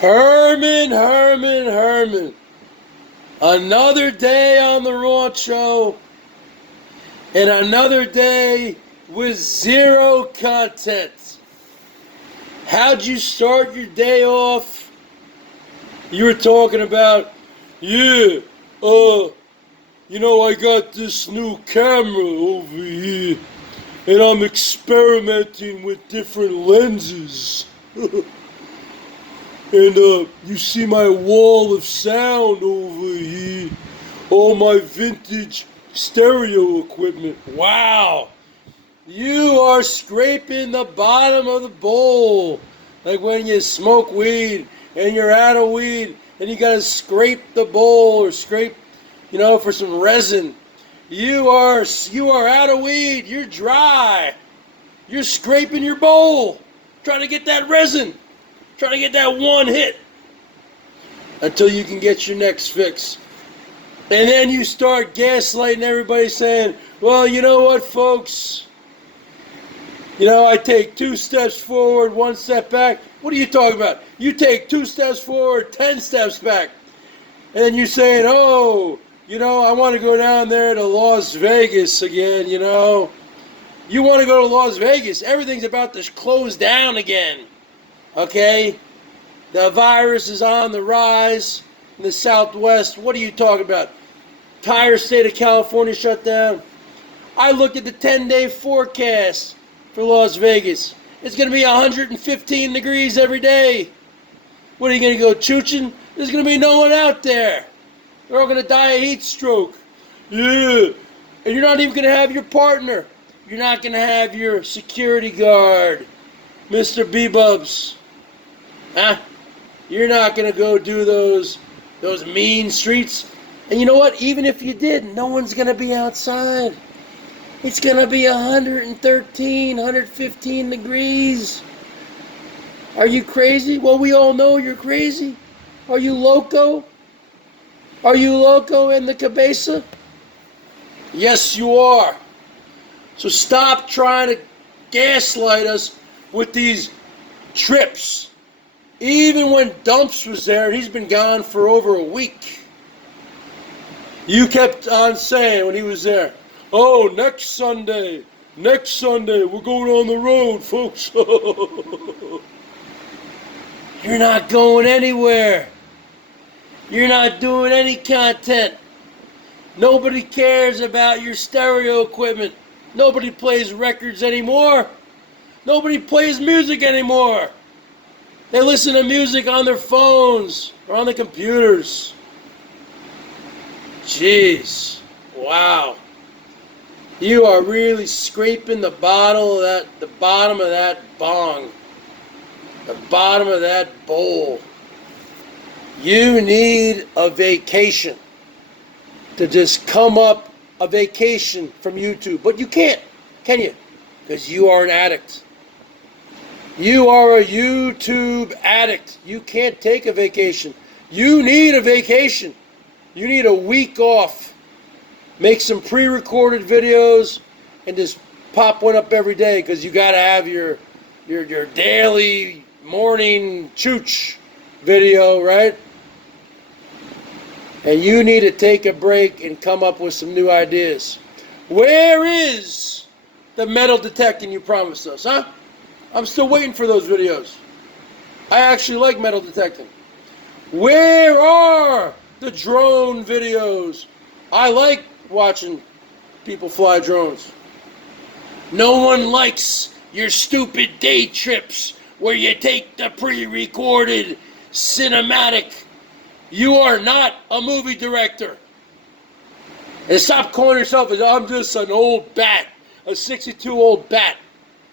Herman. Another day on the Rauncho, and another day with zero content. How'd you start your day off? You were talking about, I got this new camera over here, and I'm experimenting with different lenses. And you see my wall of sound over here, all my vintage stereo equipment. Wow, you are scraping the bottom of the bowl, like when you smoke weed and you're out of weed and you gotta scrape the bowl or scrape, for some resin. You are out of weed. You're dry. You're scraping your bowl, trying to get that resin. Trying to get that one hit until you can get your next fix. And then you start gaslighting everybody saying, well, you know what, folks? I take 2 steps forward, 1 step back. What are you talking about? You take 2 steps forward, 10 steps back. And then you're saying, I want to go down there to Las Vegas again, You want to go to Las Vegas. Everything's about to close down again. Okay, the virus is on the rise in the Southwest. What are you talking about? Entire state of California shut down. I looked at the 10-day forecast for Las Vegas. It's going to be 115 degrees every day. What are you going to go chooching? There's going to be no one out there. They're all going to die of heat stroke. Yeah, and you're not even going to have your partner. You're not going to have your security guard, Mr. B-Bubs. Huh? You're not going to go do those mean streets. And you know what? Even if you did, no one's going to be outside. It's going to be 113, 115 degrees. Are you crazy? Well, we all know you're crazy. Are you loco? Are you loco in the cabeza? Yes, you are. So stop trying to gaslight us with these trips. Even when Dumps was there, he's been gone for over a week. You kept on saying when he was there, next Sunday, we're going on the road, folks. You're not going anywhere. You're not doing any content. Nobody cares about your stereo equipment. Nobody plays records anymore. Nobody plays music anymore. They listen to music on their phones or on the computers. Jeez. Wow. You are really scraping the bottom of that bong. The bottom of that bowl. You need a vacation. To just come up a vacation from YouTube. But you can't, can you? Because you are an addict. You are a YouTube addict. You can't take a vacation. You need a vacation. You need a week off. Make some pre-recorded videos and just pop one up every day because you got to have your daily morning chooch video, right? And you need to take a break and come up with some new ideas. Where is the metal detecting you promised us, huh? I'm still waiting for those videos. I actually like metal detecting. Where are the drone videos? I like watching people fly drones. No one likes your stupid day trips where you take the pre-recorded cinematic. You are not a movie director. And stop calling yourself, I'm just an old bat, a 62-old bat.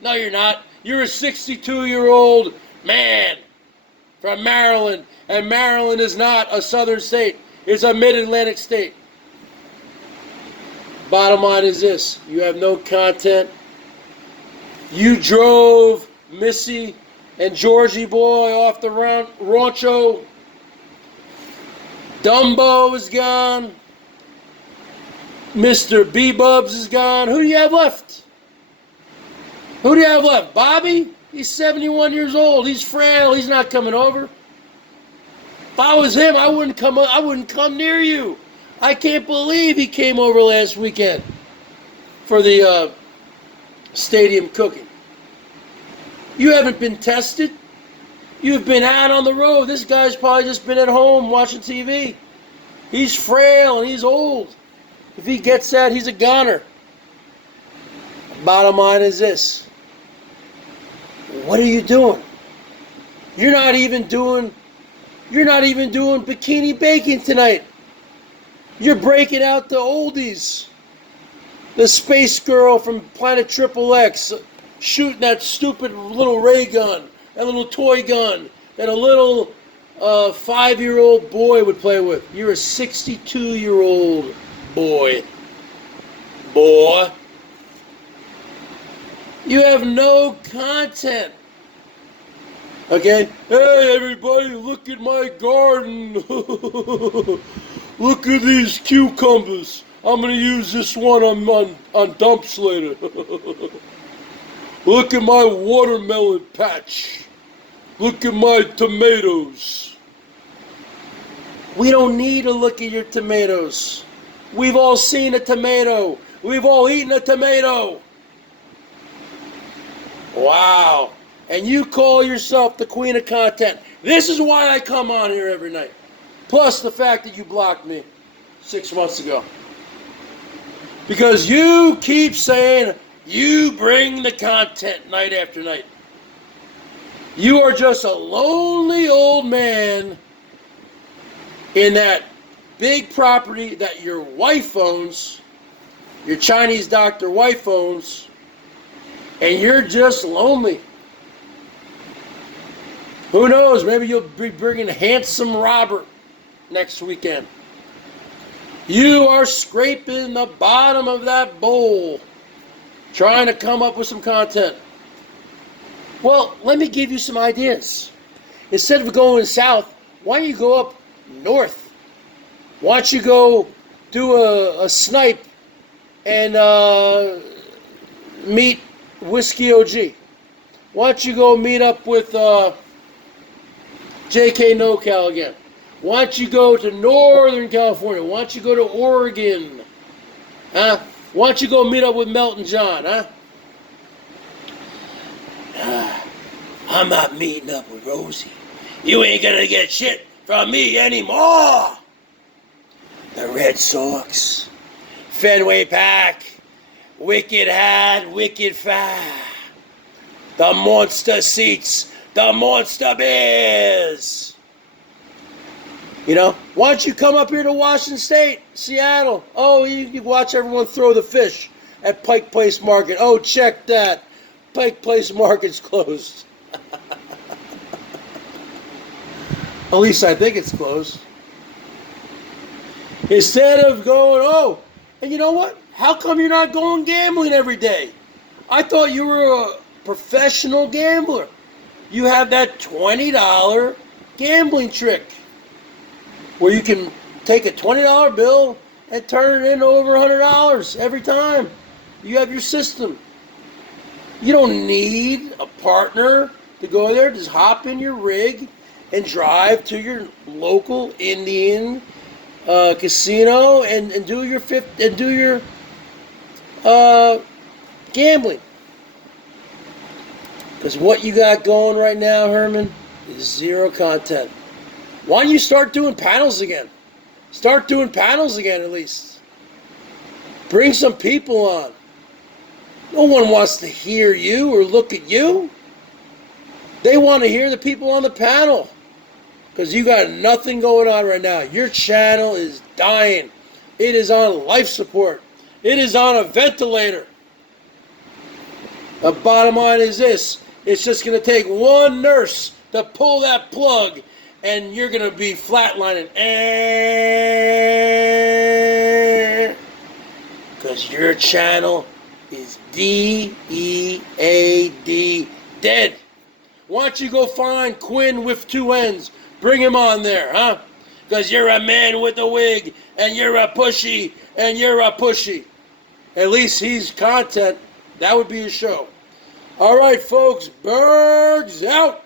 No, you're not. You're a 62-year-old man from Maryland, and Maryland is not a southern state. It's a mid-Atlantic state. Bottom line is this. You have no content. You drove Missy and Georgie boy off the Rauncho. Dumbo is gone. Mr. B-Bubs is gone. Who do you have left? Who do you have left? Bobby? He's 71 years old. He's frail. He's not coming over. If I was him, I wouldn't come near you. I can't believe he came over last weekend for the stadium cooking. You haven't been tested. You've been out on the road. This guy's probably just been at home watching TV. He's frail and he's old. If he gets that, he's a goner. Bottom line is this. What are you doing? You're not even doing bikini baking tonight. You're breaking out the oldies. The space girl from Planet Triple X shooting that stupid little ray gun, that little toy gun that a little 5-year-old boy would play with. You're a 62-year-old boy. You have no content. Okay? Hey, everybody, look at my garden. Look at these cucumbers. I'm going to use this one on dumps later. Look at my watermelon patch. Look at my tomatoes. We don't need to look at your tomatoes. We've all seen a tomato. We've all eaten a tomato. Wow. And you call yourself the queen of content. This is why I come on here every night. Plus the fact that you blocked me 6 months ago. Because you keep saying you bring the content night after night. You are just a lonely old man in that big property that your wife owns, your Chinese doctor wife owns, and you're just lonely. Who knows? Maybe you'll be bringing Handsome Robert next weekend. You are scraping the bottom of that bowl, trying to come up with some content. Well, let me give you some ideas. Instead of going south, why don't you go up north? Why don't you go do a snipe and meet Whiskey OG? Why don't you go meet up with JK NoCal again? Why don't you go to Northern California? Why don't you go to Oregon? Huh? Why don't you go meet up with Melton John, huh? I'm not meeting up with Rosie. You ain't gonna get shit from me anymore. The Red Sox, Fenway Park, Wicked Hat, Wicked Fire, the monster seats, the monster beers. You know, why don't you come up here to Washington State, Seattle? Oh, you watch everyone throw the fish at Pike Place Market. Oh, check that. Pike Place Market's closed. At least I think it's closed. Instead of going, oh, and you know what? How come you're not going gambling every day? I thought you were a professional gambler. You have that $20 gambling trick where you can take a $20 bill and turn it into over $100 every time. You have your system. You don't need a partner to go there. Just hop in your rig and drive to your local Indian casino and do your gambling. Because what you got going right now, Herman, is zero content. Why don't you start doing panels again? Start doing panels again at least. Bring some people on. No one wants to hear you or look at you. They want to hear the people on the panel. Because you got nothing going on right now. Your channel is dying. It is on life support. It is on a ventilator. The bottom line is this. It's just going to take one nurse to pull that plug and you're going to be flatlining. Because your channel is D-E-A-D, dead. Why don't you go find Quinn with 2 N's? Bring him on there, huh? Because you're a man with a wig, and you're a pushy, and you're a pushy. At least he's content. That would be a show. All right, folks. BERGS out.